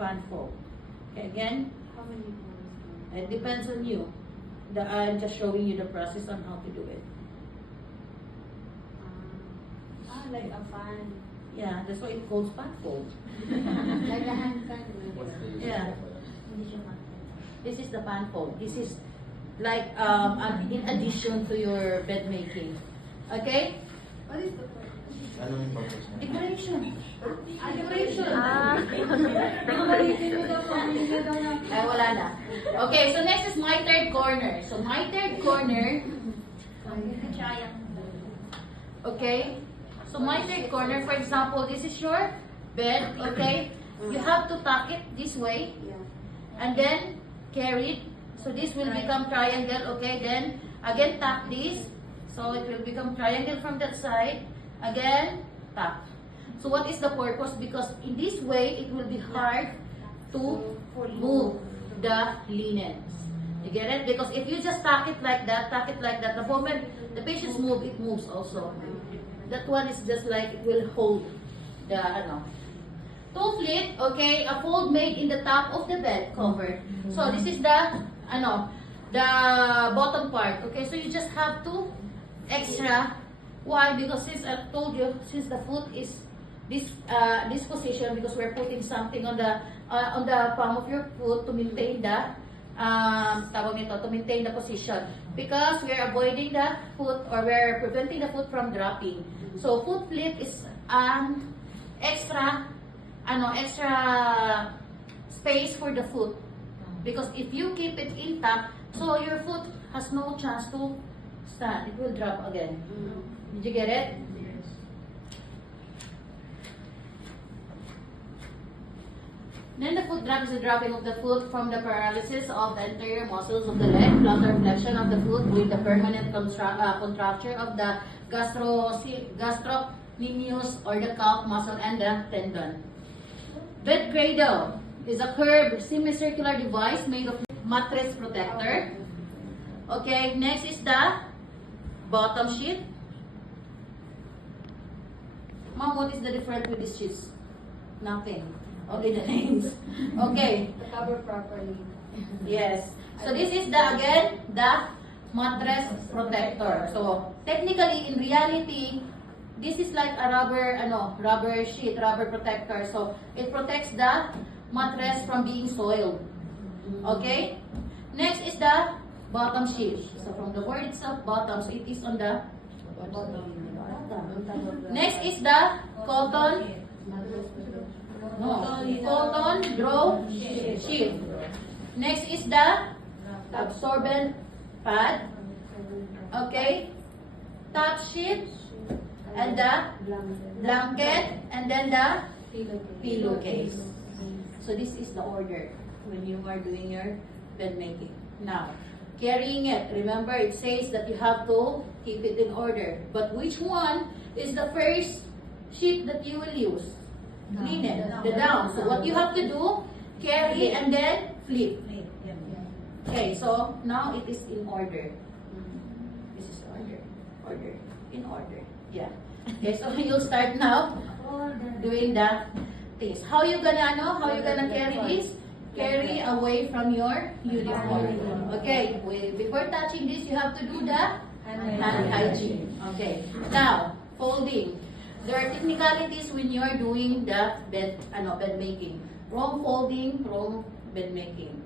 fan fold. Okay, again, How many folds? it depends on you. I'm just showing you the process on how to do it. Like a fan. Yeah, that's why it calls fan fold. Like a hand fan. Yeah. Hindi siya mata. This is the fan fold. This is like in addition to your bed making. Okay? What is the purpose? Ano yung purpose niya? Decoration. Decoration. Ay, wala na. Okay, so next is my third corner. So my third corner, okay? So my third corner, for example, this is your bed, okay? You have to tuck it this way Yeah. and then carry it. So this will become triangle, okay? Then again tuck this. So it will become triangle from that side. Again, tuck. So what is the purpose? Because in this way, it will be hard to move the linens. You get it? Because if you just tuck it like that, the moment the patients move, it moves also. That one is just like, it will hold the, Two flip, okay, a fold made in the top of the bed cover. So this is the, the bottom part, okay? So you just have to extra. Why? Because since I told you, since the foot is this position, because we're putting something on the palm of your foot to maintain the to maintain the position, because we're avoiding the foot, or we're preventing the foot from dropping. So foot flip is extra space for the foot, because if you keep it intact, so your foot has no chance to stand. It will drop again. Did you get it? Then the foot drop is the dropping of the foot from the paralysis of the anterior muscles of the leg, plantar flexion of the foot with the permanent contracture of the gastrocnemius or the calf muscle and the tendon. Bed cradle is a curved semicircular device made of mattress protector. Okay, next is the bottom sheet. Mom, what is the difference with these sheets? Nothing. Only the names. Okay. To cover properly. Yes. So this is the mattress protector. So technically, in reality, this is like a rubber sheet, rubber protector. So it protects the mattress from being soiled. Okay. Next is the bottom sheet. So from the word itself, bottom, so it is on the bottom. Next is the cotton draw sheet. Next is the absorbent pad. Okay. Top sheet and the blanket and then the pillowcase. So this is the order when you are doing your bed making. Now, carrying it, remember it says that you have to keep it in order. But which one is the first sheet that you will use? Linen, the down. So what you have to do, carry and then flip. Okay, so now it is in order. This is order, in order. Yeah. Okay, so you'll start now doing the things. How you gonna carry this? Carry away from your uniform. Okay, before touching this, you have to do the hand hygiene. Okay, now folding. There are technicalities when you are doing the bed making. Wrong folding, wrong bed making.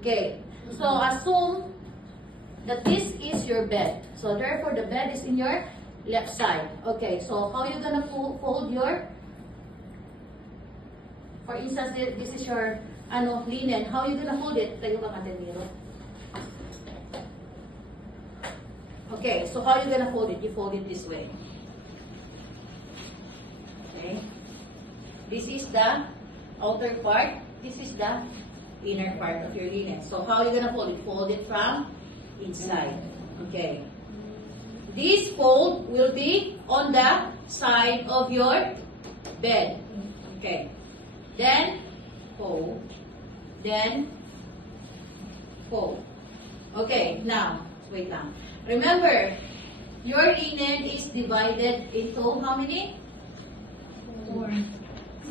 Okay, so assume that this is your bed. So therefore, the bed is in your left side. Okay, so how you gonna fold your? For instance, this is your linen. How you gonna fold it? Tayo ka Casemiro. Okay, so how you gonna fold it? You fold it this way. Okay. This is the outer part. This is the inner part of your linen. So how you gonna fold it? Fold it from inside. Okay. This fold will be on the side of your bed. Okay. Then fold. Then fold. Okay, now, wait lang. Remember, your linen is divided into how many? 4.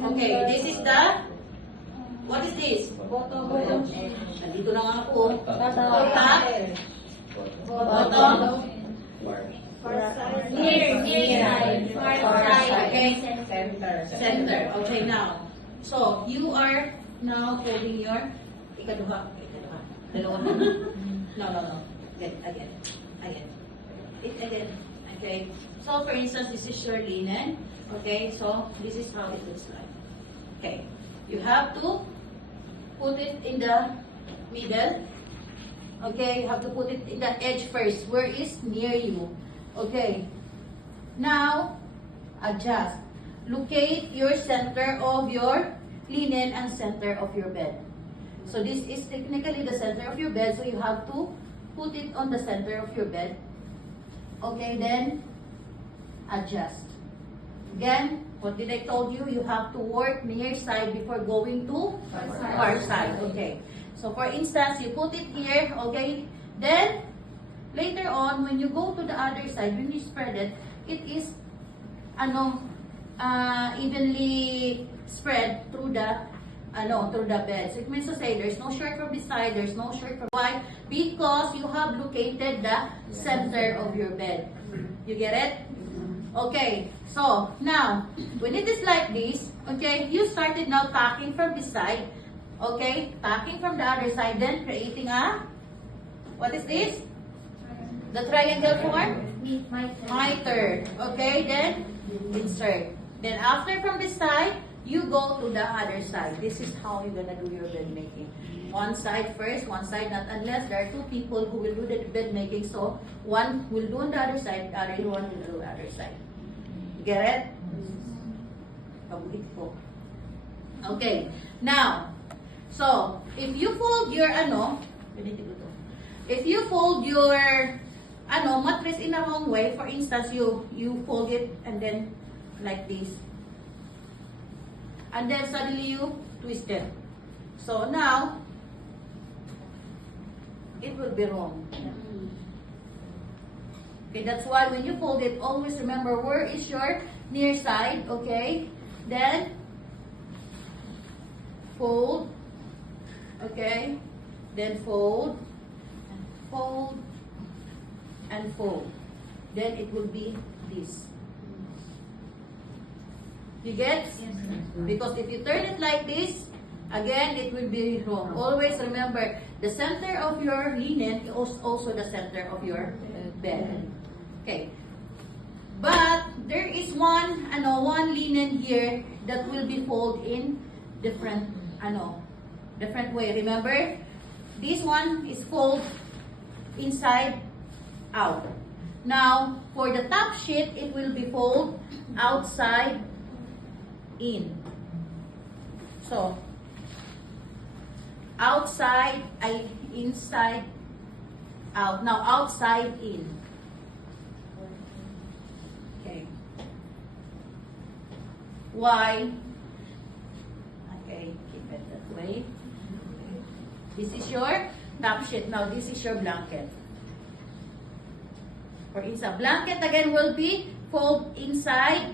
Okay, this is the What is this? Bottom. Nandito na nga po. Bottom. Top. Bottom. Far side. Okay. Center. Okay, now. So, you are now holding your ikaduha. Dalawa. No. Again. Again. Okay. So, for instance, this is your linen. Okay, so this is how it looks like. Okay. You have to put it in the middle. Okay, you have to put it in the edge first, where is near you. Okay. Now, adjust. Locate your center of your linen and center of your bed. So this is technically the center of your bed, so you have to put it on the center of your bed. Okay, then adjust. Again, what did I told you? You have to work near side before going to far side. Okay. So for instance, you put it here, okay? Then, later on, when you go to the other side, when you spread it, it is, evenly spread through the bed. So it means to say, there's no shirt from this side, there's no shirt from why? Because you have located the center of your bed. You get it? Okay, so now, when it is like this, okay, you started now tacking from this side, okay, tacking from the other side, then creating a, what is this? The triangle form? Miter. Okay, then insert. Then after from this side, you go to the other side. This is how you're gonna do your bed making. One side first, one side not, unless there are two people who will do the bed making. So one will do on the other side, the other one will do the other side. Get it? Okay. Now, so if you fold your mattress in a wrong way, for instance, you fold it and then like this, and then suddenly you twist it. So now it will be wrong. Okay, that's why when you fold it, always remember where is your near side, okay? Then, fold, okay? Then fold, and fold, and fold. Then it will be this. You get? Yes, sir. Because if you turn it like this, again, it will be wrong. Always remember, the center of your linen is also the center of your bed. Okay. But there is one linen here that will be folded in different way. Remember, this one is fold inside out. Now, for the top sheet, it will be fold outside in. So, outside, inside, out. Now, outside, in. Okay. Why? Okay, keep it that way. This is your top sheet. Now, this is your blanket. For instance, blanket again will be fold inside,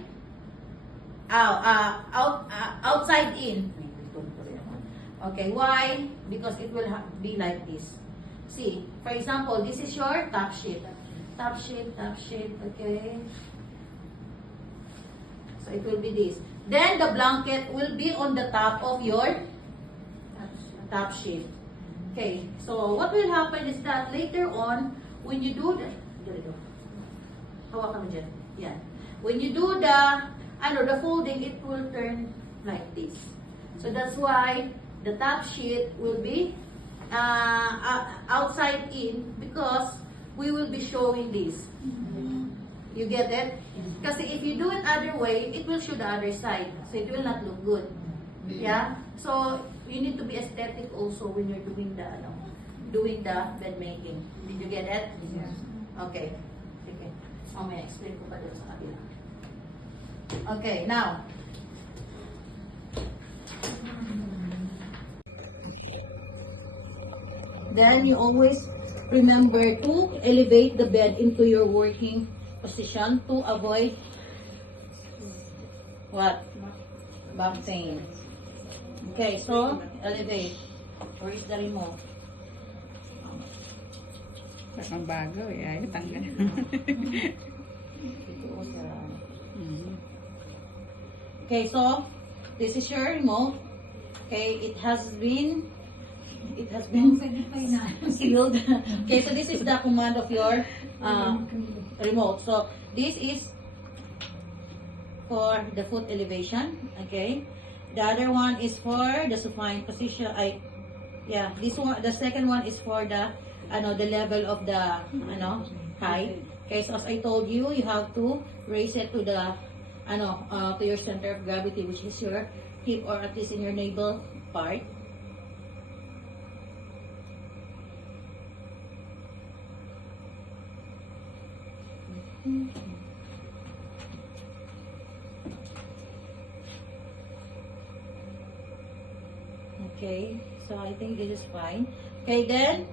outside in. Okay, why? Because it will be like this. See, for example, this is your top sheet. Top sheet, okay. So it will be this. Then the blanket will be on the top of your top sheet. Okay, so what will happen is that later on, when you do the, hawakan mo dyan. Yan. When you do the folding, it will turn like this. So that's why the top sheet will be outside in, because we will be showing this. You get it? Kasi if you do it other way, it will show the other side. So it will not look good. Yeah? So you need to be aesthetic also when you're doing the bed making. Did you get it? Yes. Okay. May explain ko pa doon sa kabila. Okay, now. Then you always remember to elevate the bed into your working position to avoid what? Back pain. Okay. Okay, so, elevate. Where is the remote? Parang bago eh. Ay, tanggal. Ito, sa... Mm. Okay, so, this is your remote. Okay, it has been sealed. Okay, so this is the command of your remote. So, this is for the foot elevation. Okay, the other one is for the supine position. This one, the second one is for the the level of the height. Okay, so as I told you, you have to raise it to the to your center of gravity, which is your hip, or at least in your navel part. Okay, so I think this is fine. Okay, then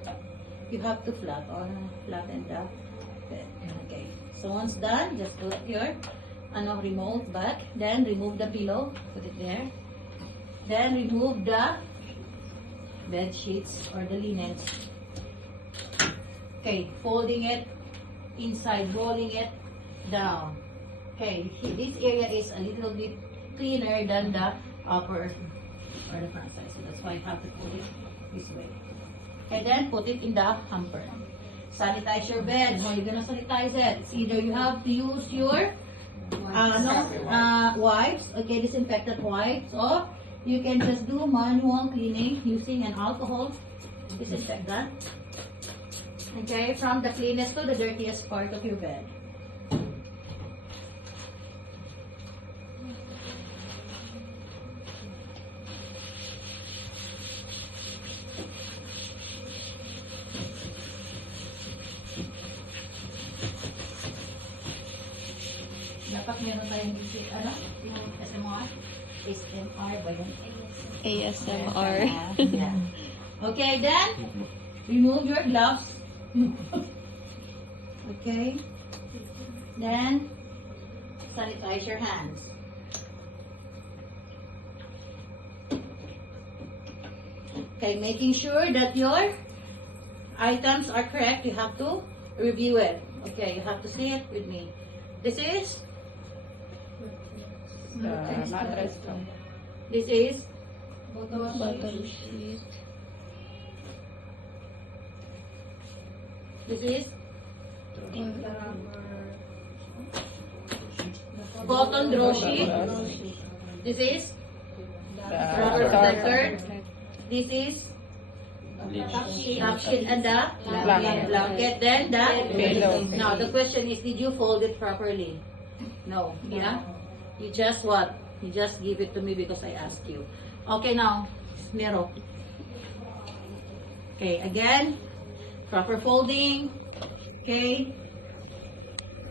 you have to flatten the bed. Okay, so once done, just put your remote back. Then remove the pillow, put it there. Then remove the bed sheets or the linens. Okay, folding it inside, rolling it down. Okay, this area is a little bit cleaner than the upper or the front side. So that's why you have to put it this way. And then put it in the hamper. Sanitize your bed. How are you gonna sanitize it? It's either you have to use your wipes, okay, disinfectant wipes, or you can just do manual cleaning using an alcohol disinfectant. Okay, from the cleanest to the dirtiest part of your bed. Dapat meron tayong basic, yung SMR? SMR ba yun? ASMR. Yeah. Okay, then, remove your gloves. Okay. Then, sanitize your hands. Okay, making sure that your items are correct, you have to review it. Okay, you have to see it with me. This is Mattress ko. This is Bottle sheet. This is cotton draw sheet. This is rubber protector. This is top sheet and the blanket. Then the Pillow. Now the question is, did you fold it properly? No. Yeah. You just what? You just give it to me because I asked you. Okay, now mirror. Okay, again, proper folding. Okay.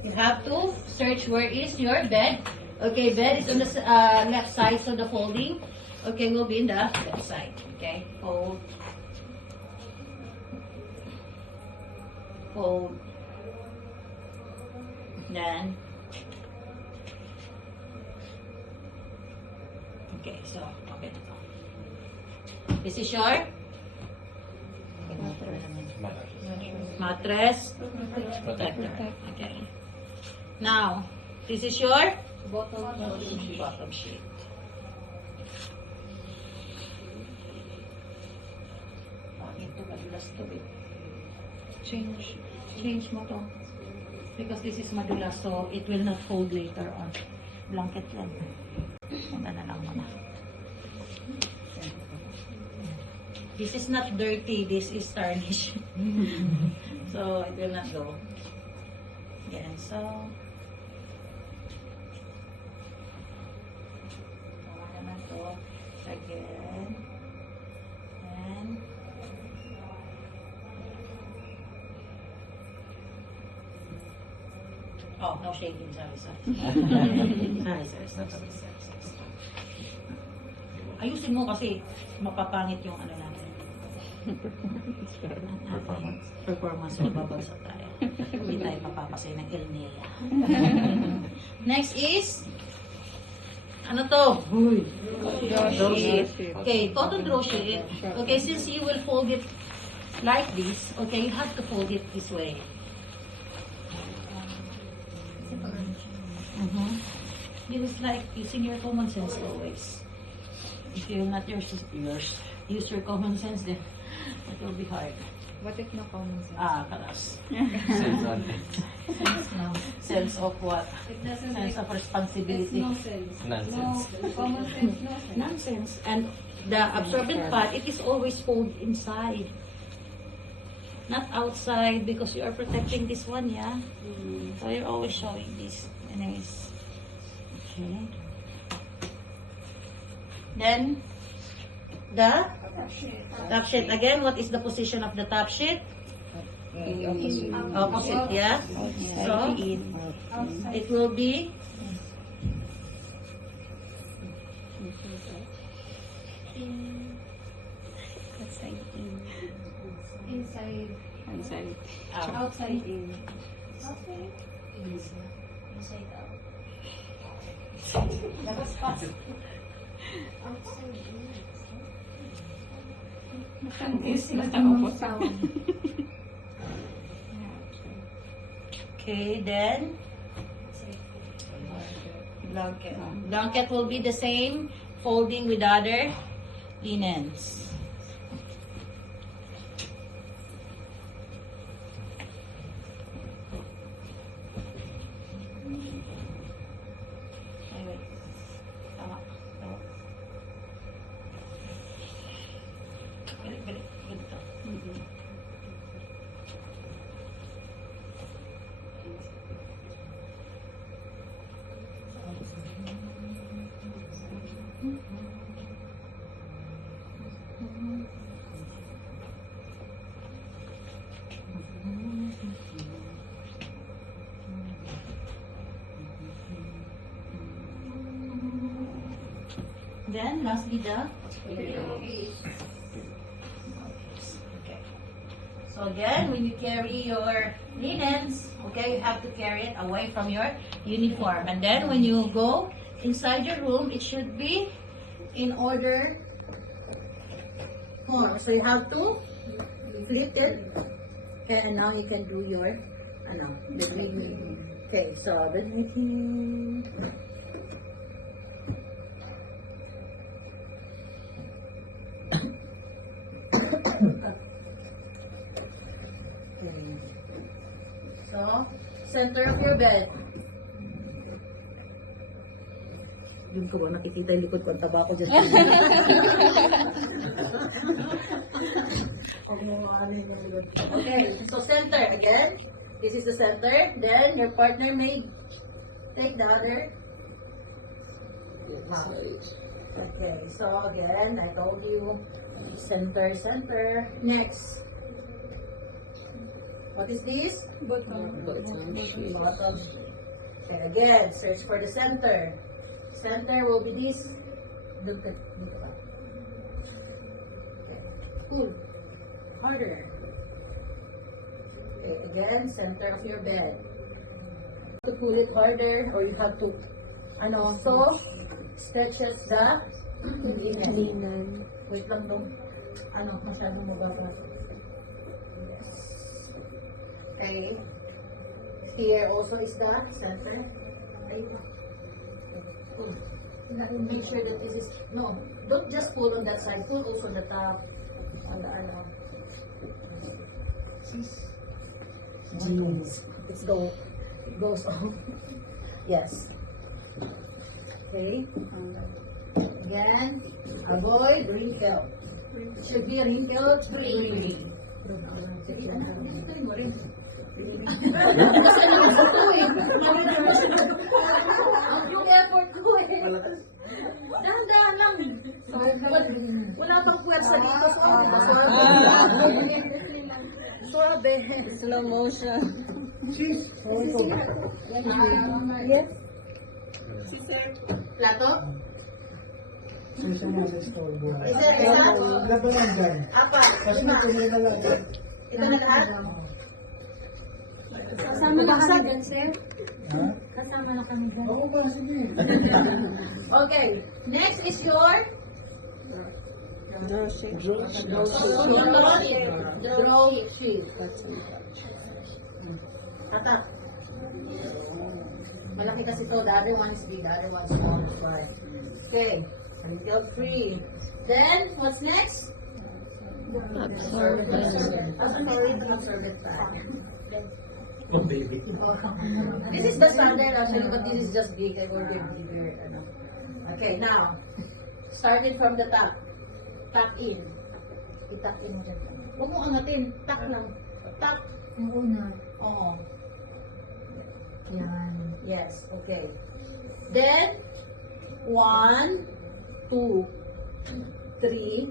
You have to search where is your bed. Okay, bed is on the left side, so the folding, okay, will be in the left side. Okay, fold. Fold. Then, okay, so, okay. This is your mattress protector. Okay. Now, this is your bottom sheet. Ito madulas to eh. Change mo to. Because this is madulas, so it will not fold later on. Blanket yan. Punta na lang muna. This is not dirty, this is tarnish. So, it will not go. Again, so. Tama naman to. Again. And. Oh, no shaking. Sorry. Sorry. Ayusin mo kasi mapapangit yung ano natin. Performance mo, babagsak tayo. Hindi tayo papapasay ng Elnea. Next is Ano to? Uy. Draw sheet. Okay, cotton draw sheet. Okay, since you will fold it like this, okay, you have to fold it this way. This is like using your common sense always. If you will not use your common sense, then it will be hard. What if no common sense? Kalas. Sense of what? It doesn't Sense make of responsibility. no sense. Nonsense. No common sense, no sense. Nonsense. And the absorbent part, it is always folded inside. Not outside because you are protecting this one, yeah? So you're always showing this. Anyways. Okay. Then, the top sheet. Again, what is the position of the top sheet? Opposite, yeah? So, Outside in. it will be Outside in. Inside, Outside. out. outside in. Inside out. That was fast. Outside in. Nakaupo. Okay, then blanket. Blanket will be the same, folding with other linens. Ay, wait. Tama. Tama. Balik, balik. Ganito. Then, lastly, the okay. So again, when you carry your linens, okay, you have to carry it away from your uniform. And then when you go inside your room, it should be in order form. So you have to flip it. Okay, and now you can do your, the greeting. Okay, so the greeting. So, center of your bed. Yun ko ba nakikita yung likod ko ang taba ko dyan? Okay, so center again. This is the center. Then your partner may take the other. Okay, so again, I told you center, center. Next. What is this? Bottom. Bottom. Okay, again, search for the center. Center will be this. Look at that. Okay. Pull. Harder. Okay, again, center of your bed. To pull it harder, or you have to, and also stretches the linen. Wait lang dong. Masyadong mababa. Okay. Here also is the center. Okay. Pull. Make sure that this is, no, don't just pull on that side. Pull also the top. On the jeans. It goes on. Yes. Okay. Again, avoid wrinkle. Should be wrinkle free. Yung effort ko eh. Dahan-dahan lang. Wala pang puwersa dito. Suabe. Slow motion. Yes. Plato? Isa? Apat. Lima. Ito na lahat? Kasama na kami dyan, sir. Kasama na kami dyan. Okay, next is your Draw sheet. draw sheet. Tatak. Malaki kasi to. The other one is big. The other one is small. That's why. Okay. Until 3. Then, what's next? Absorbent. Absorbent pad. This is the standard actually, but this is just big. I ordered bigger. Ano. Okay, now, starting from the top. Tuck in. I-tuck in mo dyan. Huwag mo angatin. Tuck lang. Tuck. Yung una. Oo. Yan. Yes, okay. Then, 1, 2, 3,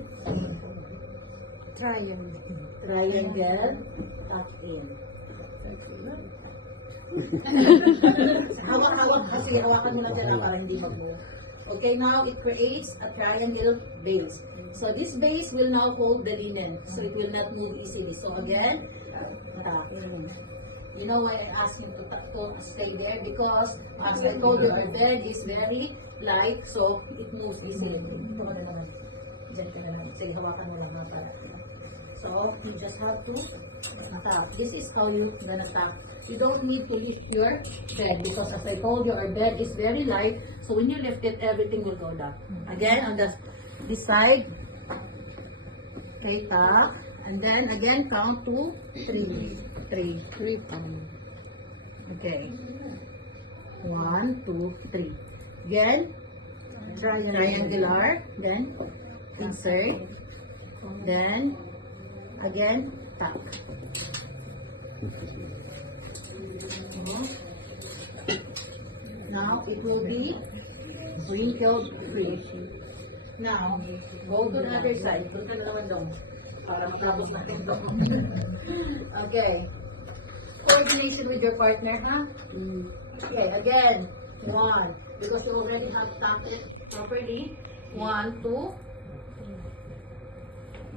Triangle. triangle, tuck in. Hawak-hawak kasi, hawakan mo lang dyan para hindi mag-move. Okay, now it creates a triangle base. So this base will now hold the linen, so it will not move easily. So again, tuck in. You know why I asked him to stay there? Because, as I told you, our bed is very light, so it moves easily. Ito ka na naman. Diyan ka na naman. Sige, hawakan mo lang na para. So, you just have to tap. This is how you gonna tap. You don't need to lift your bed because, as I told you, our bed is very light, so when you lift it, everything will go down. Again, on this side, okay, tap. And then, again, count to 3. 3. 3 times. Okay. 1, 2, 3. Again, triangular. Then, insert. Then, again, tuck. Now, it will be wrinkled free. Now, go to the other side. Punta na naman doon. Para matapos natin ito. Okay. Coordination with your partner, ha? Okay, again. 1. Because you already have tucked it properly. 1, 2.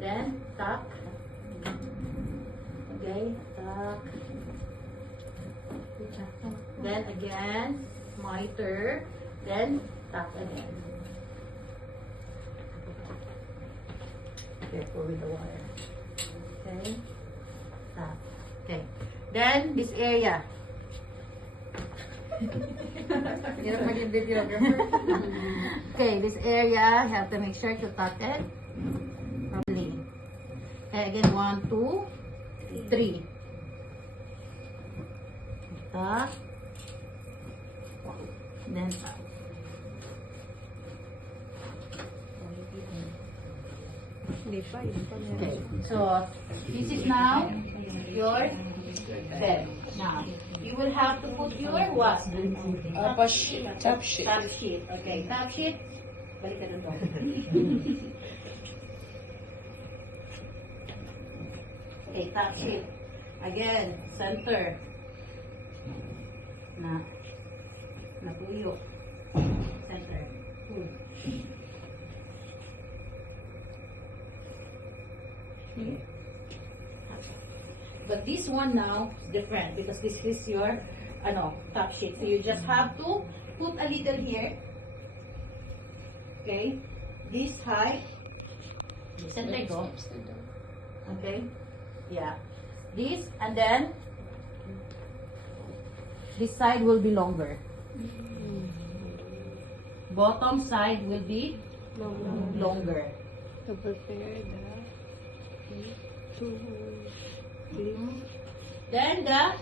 Then, tuck. Okay, tuck. Then again, miter. Then, tuck again. Careful with the wire. Okay. Tuck. Okay. Then, this area. Hirap maging videographer. Okay, this area, you have to make sure to tuck it properly. Okay, again, 1, 2, 3. Tuck. Then tuck. Hindi pa, yun pa meron. Okay, so this is now your bed. Now, you will have to put your what? Top sheet. Top sheet. Okay, top sheet. Balik ka doon. Okay, top sheet. Again, center. Natuyo. Center. But this one now different because this is your top sheet. So you just have to put a little here. Okay? This height. Center go. Okay? Yeah. This and then this side will be longer. Bottom side will be longer. To prepare the Then the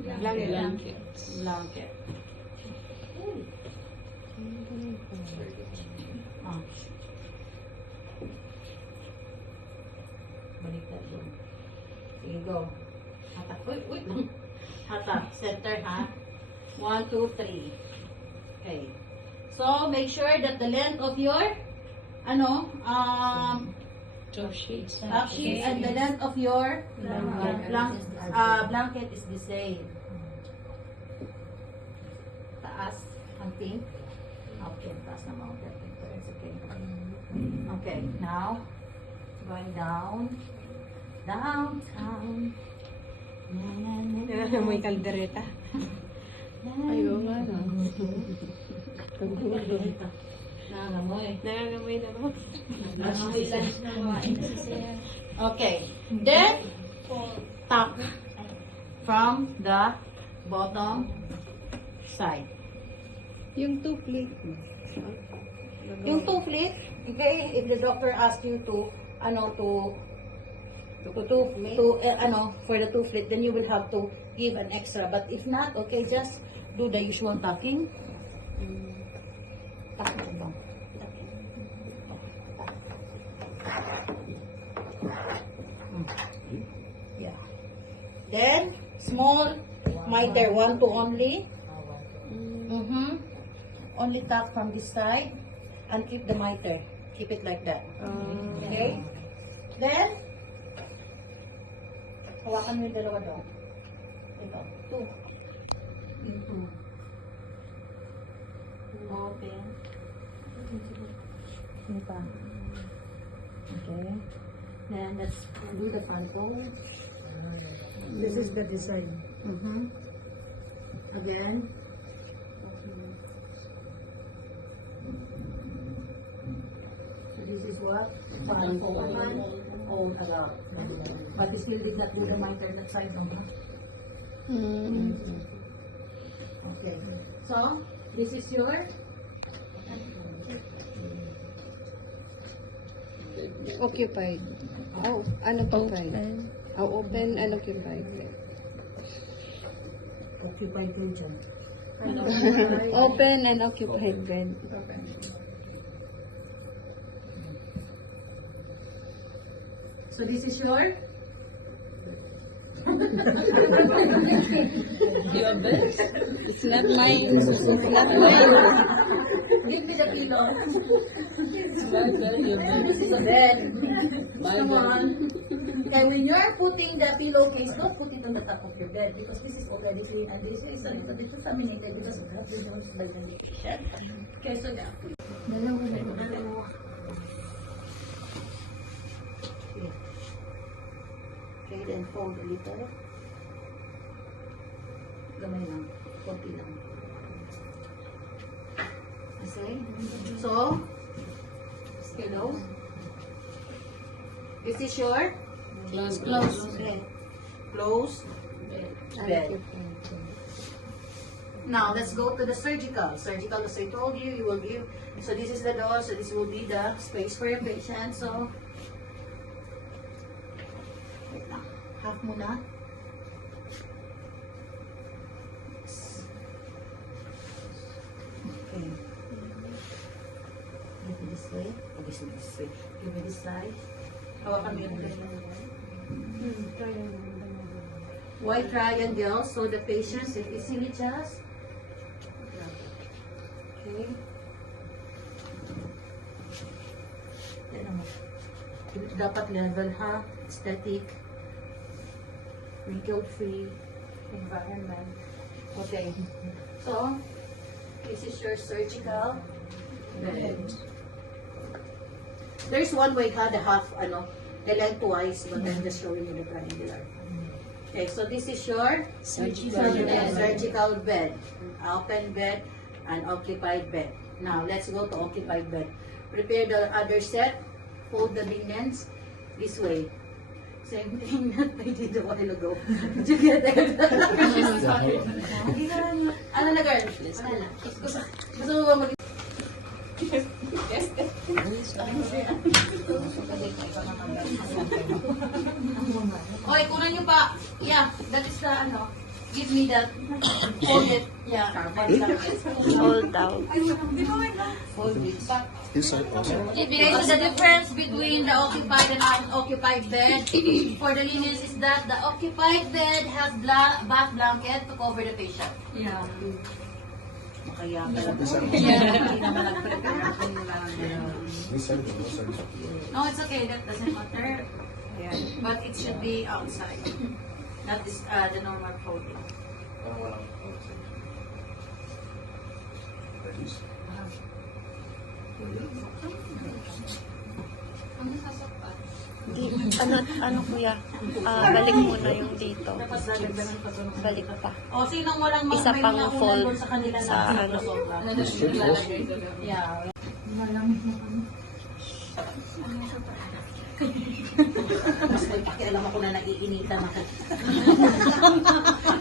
blankets. blanket. Ah. Baliktad yun. Sige, go. Hatak. Uy. Hatak. Center, ha? 1, 2, 3. Okay. So, make sure that the length of your, Top sheets. top sheet and the length of your blanket is the same. Taas ang pink. Okay, taas na mountain. It's okay. Okay, now, going down. Downtown. Nangangamoy kaldereta. Ayaw nga na. Nangangamoy. Nangangamoy na mo. Nangangamoy lunch na mga Okay. Then, top from the bottom side. Yung tupli. Yung two-flit, okay, if the doctor asks you to, for the two-flit, then you will have to give an extra. But if not, okay, just do the usual tucking. Tuck mo ba? Yeah. Then, small miter, 1 to only. Only tuck from this side and keep the miter. Keep it like that. Okay? Then, hawakan mo yung dalawa doon. Ito. 2. Open. Ano pa? Okay. Then, let's do the front fold. This is the design. Again. So this is what? Front fold. Hold around. But this still did not do the miter that side, no? Okay. So, this is your Occupied. Oh, unoccupied. Oh, open, unoccupied. occupied region. Open and occupied bed. So this is your Your bed? It's not mine. It's not mine. give me the pillow. Your bed. This is a bed. Come on. And when you're putting the pillowcase, don't put it on the top of your bed because this is already clean and this is a little bit contaminated because of the joint validation. Okay, so yeah. Dalawa. Okay, then fold a little. Gamay lang. Konti lang. Okay? So, pillow. This is your close bed. Close bed. Now, let's go to the surgical. Surgical, as I told you, you will give. So, this is the door. So, this will be the space for your patient. So, wait lang. Half muna. Okay. Give me this way. Obviously, this way. Give me this side. Hawakan mo yung white triangle, so the patient can easily just. Okay. Yan naman. Dapat level ha, static, wrinkle-free environment. Okay. So, this is your surgical bed. There's one way ha, the half, the lengthwise, but I'm just showing you the triangular. Okay, so this is your surgical bed, open bed, and occupied bed. Now, let's go to occupied bed. Prepare the other set, fold the linens this way. Same thing that I did a while ago. Did you get it? Ano na, girl? Gusto mo ba mag- Oy, kunan nyo pa. Yeah, that is the, give me that. Hold it. Yeah. Hold out. Hold it. Inside also. Okay, so the difference between the occupied and unoccupied bed for the linens is that the occupied bed has bath blanket to cover the patient. Yeah. Makaya pala. Inside also. No, it's okay. That doesn't matter. Yeah. But it should be outside. Not this, the normal folding. Ang nasasaktan. Ano kuya? Balik muna yung dito. Balik pa. O, sinong walang Isa may pang mga unan fold doon sa kanila na sa ano. sobra? Straight also. Yeah. Mas may pakialam ako na naiinitan ako.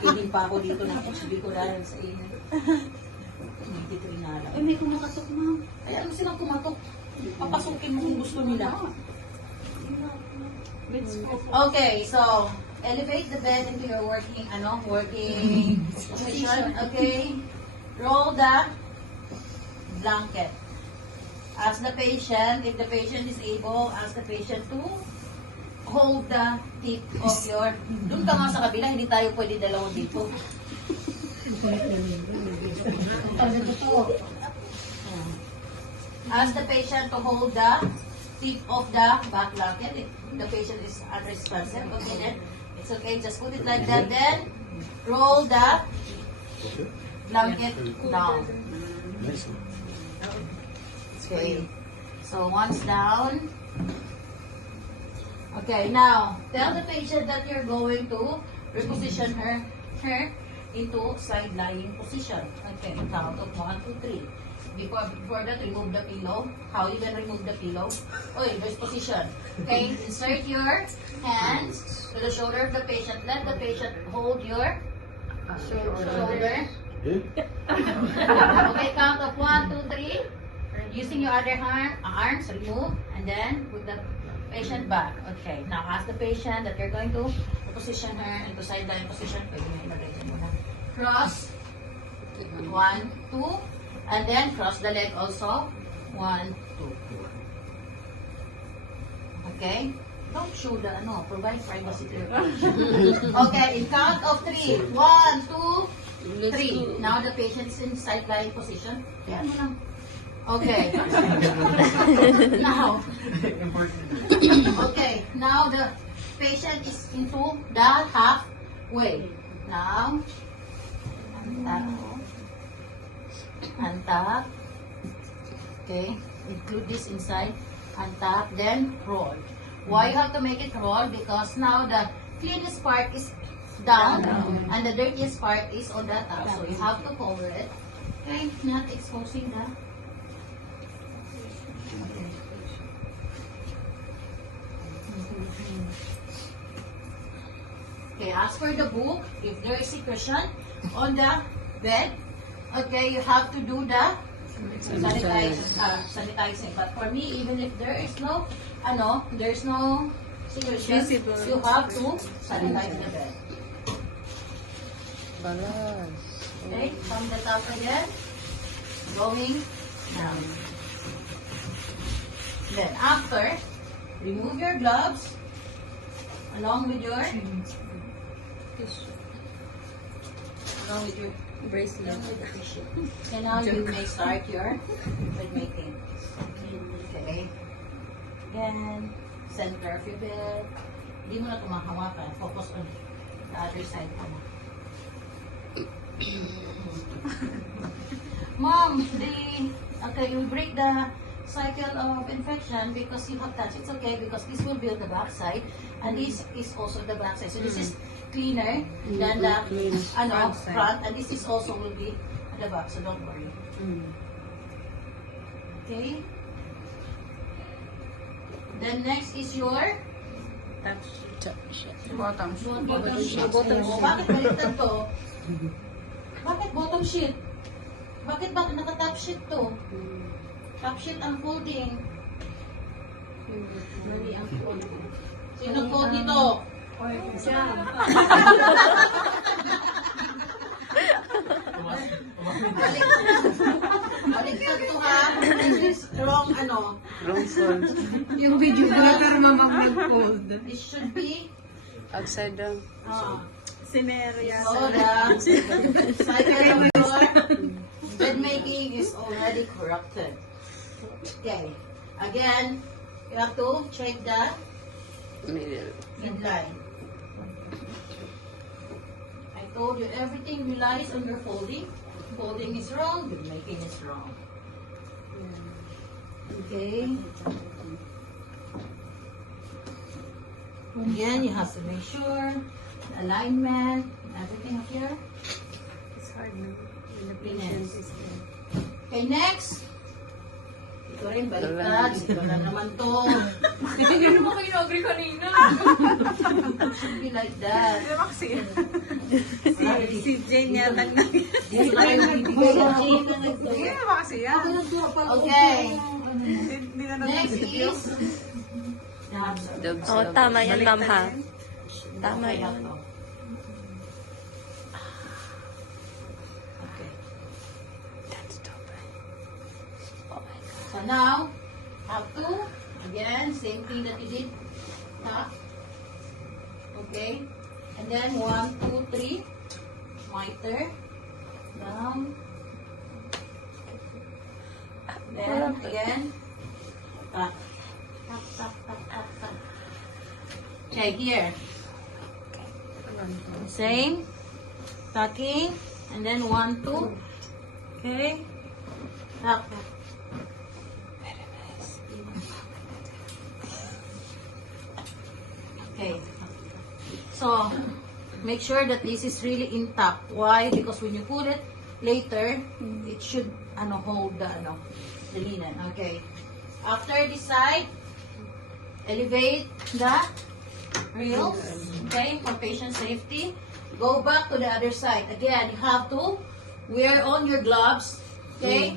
Iinin pa ako dito ng HB ko dahil sa init. Hindi ko inalam. Ay, may kumakatok, ma'am. Kaya ano silang kumatok? Papasukin mo kung gusto nila. Okay, so elevate the bed into your working position. Okay. Roll the blanket. Ask the patient, if the patient is able, ask the patient to hold the tip of your... Doon ka nga sa kabila, hindi tayo pwede dalawa dito. Ask the patient to hold the tip of the back blanket. If the patient is unresponsive, okay then, it's okay, just put it like that. Then, roll the Okay. blanket down. Nice. Okay. So once down. Okay, now tell the patient that you're going to reposition her into side lying position. Okay, count of 1, 2, 3. Before that, remove the pillow. How you gonna remove the pillow? Oh, reverse position. Okay, insert your hands to the shoulder of the patient. Let the patient hold your shoulder. Okay. Okay, count of 1, 2, 3. Using your other arms, remove, and then put the patient back. Okay, now ask the patient that you're going to position her into side lying position. Pwede na ilagay dyan muna. Cross. 1, 2. And then cross the leg also. 1, 2. Okay? Don't show the provide privacy to your patient. Okay, in count of 3. 1, 2, 3. Now the patient is in side lying position. Kaya mo lang. Okay. Now. Okay. Now the patient is into the halfway. Now. Untap. Okay. Include this inside. Untap. Then roll. Why you have to make it roll? Because now the cleanest part is down and the dirtiest part is on the top. So you have to cover it. Okay. Not exposing the... Okay, as for the book, if there is secretion on the bed, okay, you have to do the sanitizing. But for me, even if there is no, there's no secretion, you have to sanitize the bed. Okay, from the top again, going down. Then after, remove your gloves along with your Bracelet. and now you may start your bed making. Okay. Again, center of your bed. Hindi mo na tumahawakan. Focus on the other side pa mo. Mom, you break the cycle of infection because you have touched. It's okay because this will build the backside and this is also the backside. So this is cleaner than the front, and this is also will be at the back. So don't worry. Okay. Then next is your Bottom. bottom sheet. Oh, bakit baliktad to? Bakit bottom sheet? Bakit ba naka-top sheet to? Top sheet ang folding. Mali ang folding. Sino fold nito? Baliktad to ha. This is wrong Yung video ko na pero mamang nag-fold. This should be Upside down. Sinerya. so the cycle of your bed making is already corrupted. Okay. Again, you have to check the Middle. midline. I told you everything relies on your folding. Folding is wrong, bed making is wrong. Okay. Again, you have to make sure the alignment, everything up here. It's hard na. When the Yes. patient is there. Okay, next. Ito rin, baliktad. Ito na naman to. Hindi naman kayo nag-agree kanina. Should be like that. Hindi naman kasi. Si Jane yata na. Yes, tayo magbibigay. Hindi naman kasi yan. Okay. Hindi na Next is Oh, tama yan, ma'am, ha? Tama yan. Okay. That's stupid. So now, have to, again, same thing that you did. Tap. Okay. And then 1, 2, 3. Miter. Down. Then again. Tap. Tap, tap, tap, tap, tap. Okay, here. Same. Tucking. And then 1, 2. Okay. Tap. Okay. So, make sure that this is really intact. Why? Because when you put it later, it should hold the linen. Okay. After this side, elevate the reels. Okay, for patient safety. Go back to the other side. Again, you have to wear on your gloves. Okay.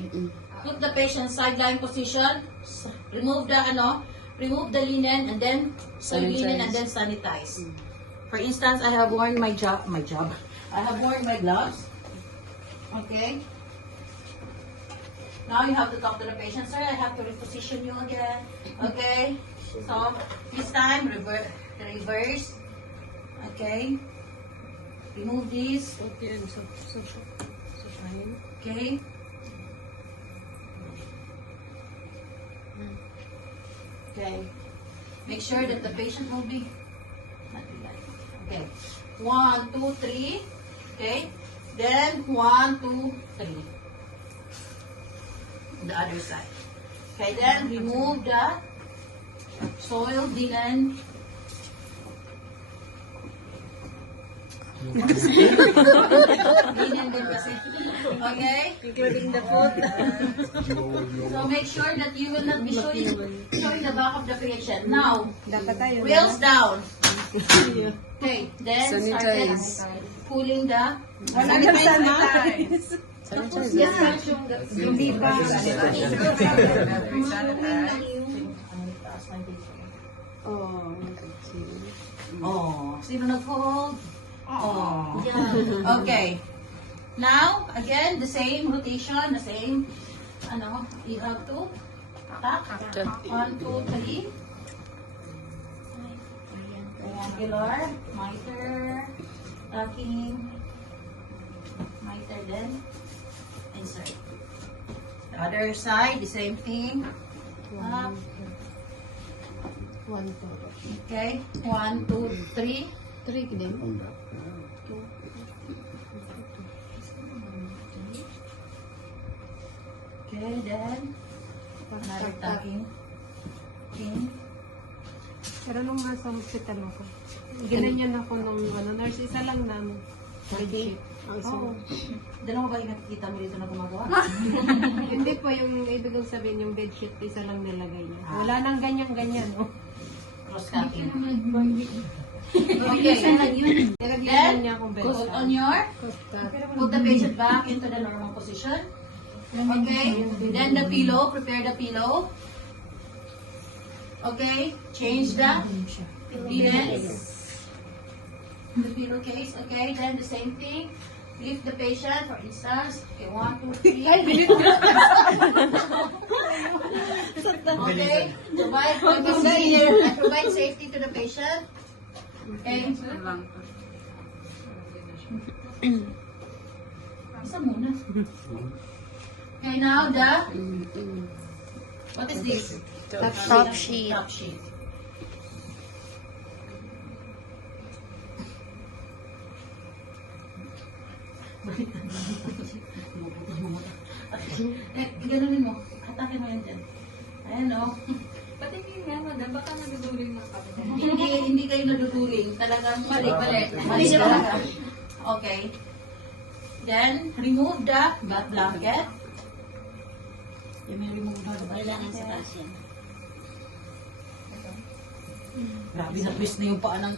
Put the patient sideline position. Remove the linen and then linen and then sanitize. For instance, I have worn my job. I have worn my gloves. Okay. Now you have to talk to the patient. Sir, I have to reposition you again. Okay. So this time reverse. Okay. Remove this. Okay, so fine. Okay. Okay. Make sure that the patient will be not be like. Okay. 1, 2, 3. Okay. Then 1, 2, 3. The other side. Okay. Then remove the soiled linen. Linen din kasi. Okay. Including the foot. So make sure that you will not be showing the back of the patient. Now, Dapat tayo. wheels down. Okay, then started pulling the Sanitize. Hindi pa. Oh, sino nag-hold? Oh, yeah. Okay. Now, again, the same rotation, the same, you have to tap. 1, 2, 3. Triangular, miter, tucking, miter then, insert. The other side, the same thing. Up. 1, 2. Okay, 1, 2, 3. 3 din. On that. Okay, then another tucking. Okay. Pero nung nasa hospital ako, ginanyan ako ng nurse, isa lang namin. Bedsheet. Oh. Dalawa ba yung nakikita mo dito na gumagawa? Hindi po yung ibig kong sabihin, yung bedsheet, isa lang nilagay niya. Wala nang ganyan-ganyan, no? Cross-cutting. Okay. Then, niya akong put bedsheet. on your, put the patient back into the normal position. Okay, then the pillow, prepare the pillow. Okay, change the linen. The pillowcase, okay, then the same thing. Lift the patient, for instance. Okay, 1, 2, 3. Okay, provide safety to the patient. Okay. Isa muna. Okay, now what is this? Top sheet. Top sheet. Ganunin mo. Hatakin mo yan dyan. Ayan o. Pati hindi nga, madam, baka naduduling ng kapatid. Hindi kayo yung naduduling. Talagang mali. Mali talaga. Okay. Then, remove the bath blanket. Let me remove the bath blanket. Grabe na twist na yung paa ng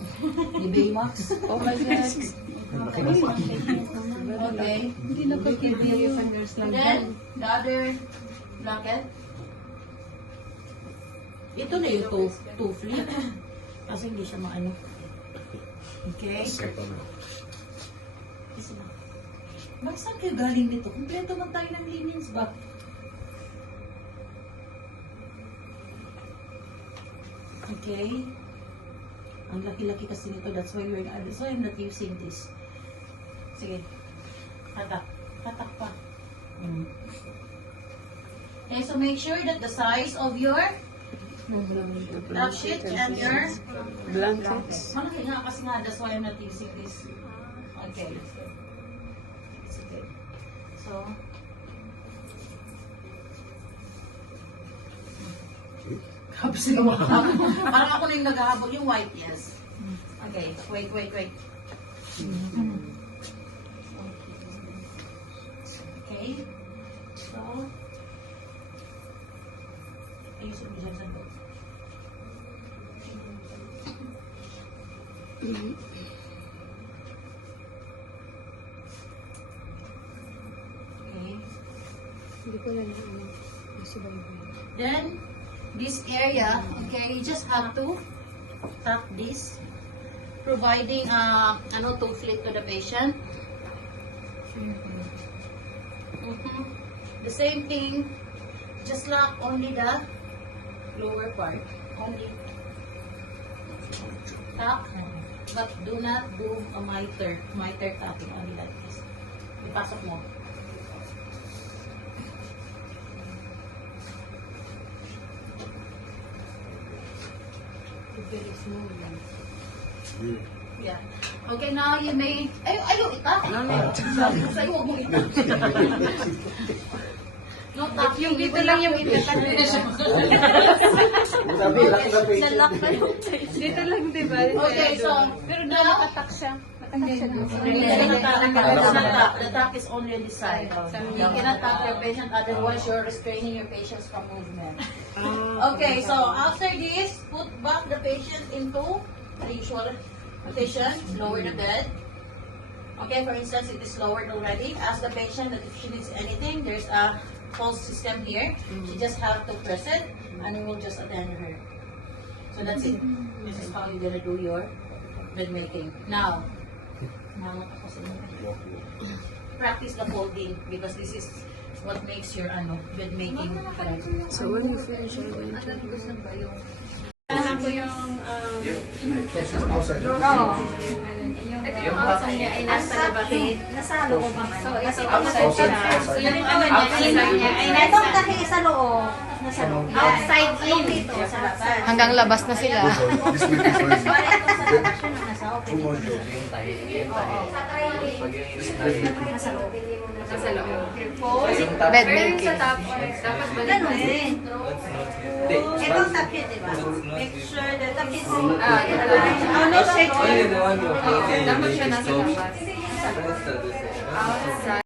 ni Baymax. Oh my God. Okay. Hindi na pa yung fingers lang. Then, the other blanket. Ito na yung two flip. Kasi hindi siya maano. Okay. Bakit saan kayo galing dito? Kompleto man tayo ng linens ba? Okay. Ang laki-laki kasi nito. That's why I'm not using this. Sige. Hatak. Hatak pa. Okay, so make sure that the size of your top sheet and your Blankets. malaki nga kasi nga. That's why I'm not using this. Okay. It's okay. So, Tapos yung parang ako na yung naghahabol yung white, yes. Okay, wait. Okay. So, ayusin mo dyan sa book. Okay. Hindi ko na ano. Nasubaybay. Then, this area, okay, you just have to tap this, providing to flip to the patient. The same thing, just lock only the lower part, only tap, but do not do a miter tapping, only like this. Ipasok mo. Very small lang. Yeah. Okay, now you may... Ayaw, itak. Sabi ko sa'yo, huwag mong itak. No, tap. Yung dito lang yung itatak. Nalak na yung Dito lang, di ba? Okay, so... Pero now, nakatak siya. The tap is only on this side. You cannot tap your patient, otherwise you're restraining your patients from movement. Okay, so after this, put back the patient into the usual position. Lower the bed. Okay, for instance, it is lowered already. Ask the patient that if she needs anything, there's a pulse system here. She just have to press it, and we will just attend her. So that's it. This is how you're gonna do your bed making. Now, practice the folding because this is what makes your bed making correct. So when we finish our bed, Alam ko yung Outside. ito yung outside niya ay nasa labas. Nasa loob ang So, ano. ito outside siya. So, yung inside niya ay Itong nasa tahi sa loob. Nasa loob. outside Yung in. dito, sa labas. Hanggang labas na sila. This will be so easy. Balik ko sa labas yun, nasa open. Two more jobs. Nasa loob. Nasa loob. Pose. Bed Pero yung making. sa top, dapat balik Ganun mo. din. Itong tapit, di ba? Make sure that tapit is... Ito lang. Ano, shake Dapat siya nasa labas. Outside.